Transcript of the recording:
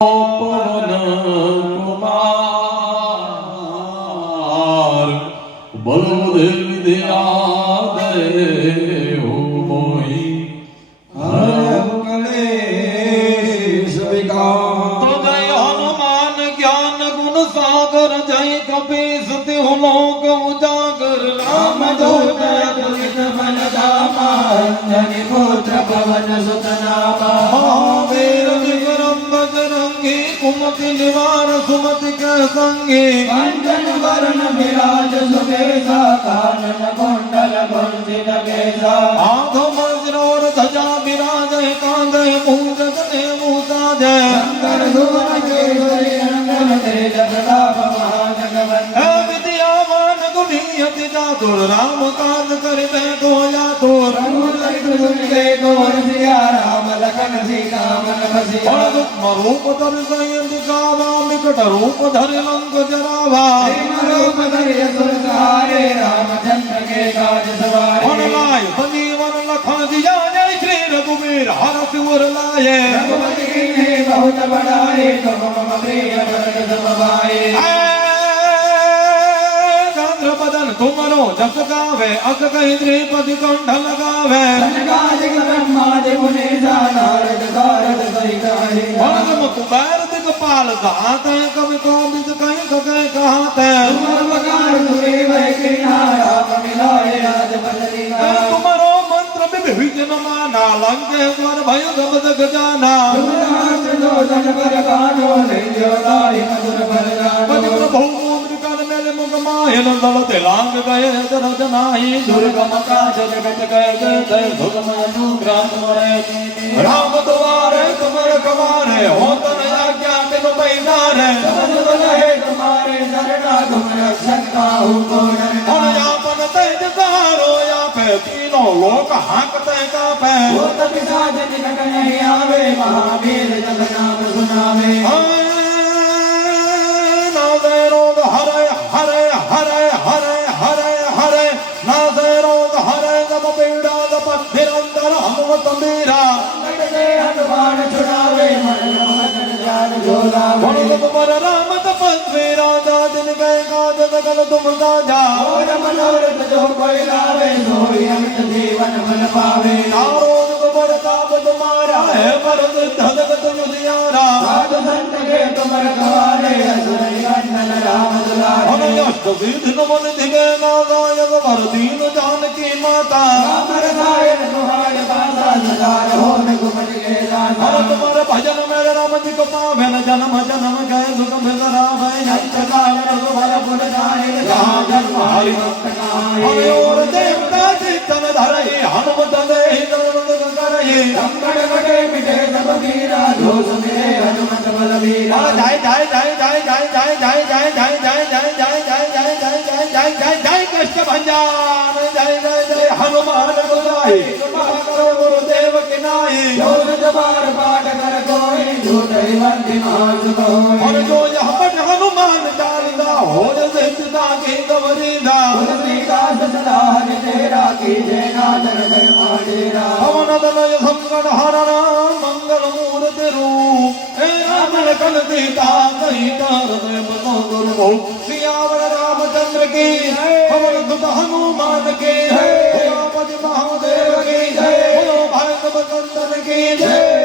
पवन कुमार बलदेव विद्यादेव मोहि तो जय हनुमान ज्ञान गुण सागर जय कपीस तिहु लोक उजागर राम दूत अतुलित बल धामा अंजनी पुत्र पवन सुत नामा महावीर विक्रम बजरंगी कुमति निवार सुमति के संगी कंचन वरण विराज सुबेसा कानन कुंडल कुंचित केसा आंखों वज्र और ध्वजा विराजय कांधे मूंज गदे मूसाजय शंकर सुवन केसरी नंदन तेज प्रताप महाजगवंदन विद्यावान गुणी अति चातुर राम काज करिते को यातुर सिया राम लखन सीता मन बसिया रूप धर दिखावा विकट रूप धर लंक जरावा रूप धर असुर सहारे रामचंद्र के काज सवारे लाय संजीवन लखन दिया जय श्री रघुवीर हर सिर लाए रघुपति कीन्हे बहुत बड़ाई तुम मम प्रिय भरत सम भाई बदन तुमरो जस गावे अस कहि द्रौपदी कंठ लगावे सनकादिक ब्रह्मादि मुनीसा नारद सारद सहित भगम कुबेर दिगपाल गात कवि कोविद कहि कहे कहत तुमर मकार सुरे वै किनारा मिलाए राजपद दीना तुमरो मंत्र विभीषण माना लंकेश्वर भय सब जग जाना तुमर हाथ जो जन पर गानो लियो ताहि मधुर फल जानो प्रभु मायन दलते लांग गए दरद नाही दुर्गम काज जगत गए जय सुगम अनुग्रह तुम्हारे राम द्वारे तुमर कमारे हो तन आज्ञा तिन पैनारे समझ बने तुम्हारे शरणा तुम रक्षक काहू को डरना यापन तेज सहारो या पे तीनों लोक हांकते कापे वो तपि साज निकट नहीं आवे महावीर जग नाम सुनावे नादे रोग हरे हरे हरे हरे हरे हरे नादे रोग हरे गम पीड़ा गपत निरंतर हनुमत मीरा हनुमान छुड़ावे मन मगन जान जोलावे तुमर राम तपस्वी राजा दिन गए काज सकल तुम साजा और मनोरथ जो कोई लावे सोई अमित जीवन फल पावे नारोद तुमर ताप तुम्हारा है पर धदक तुम सियारा साधु संत के तुमर गवारे असुरई अंदन राम दुलारे अष्ट विधि नमन दिगे नारायण भर दीन जानकी माता राम रसायन तुम्हारे पासा सदा रहो रघुपति के दाता तुमर भजन मेरे राम जी को पावे न जन्म जन्म गए सुख बिसरा भय नित्य काल रघुबर पुर जाए जहाँ जन्म हरि भक्त कहाए और देवता चित्तन धरहि हनुमत देहि दौलत करहि संकट कटे मिटे सब पीरा जो सुमिरे हनुमत बलवीरा जय जय जय जय जय जय जय जय जय जय जय जय जय जय जय जय जय जय जय कृष्ण भंजान जय जय जय हनुमान गुसाई कृपा करो गुरुदेव की नाई जो जबार पाठ कर कोई झूठ बंदी मान कोई और जो यह पठ हनुमान चालीसा हो सिद्धता की गवरीदा सीता सदा हरि तेरा कीजे नादर धर्मा डेरा पवन तनय संकट हरण मंगल मूर्ति रूप हे राम लखन सीता सहित हृदय मनो गुरु सियावर रामचंद्र की पवन सुत हनुमान की जय महादेव की जय भाई बंदन की जय।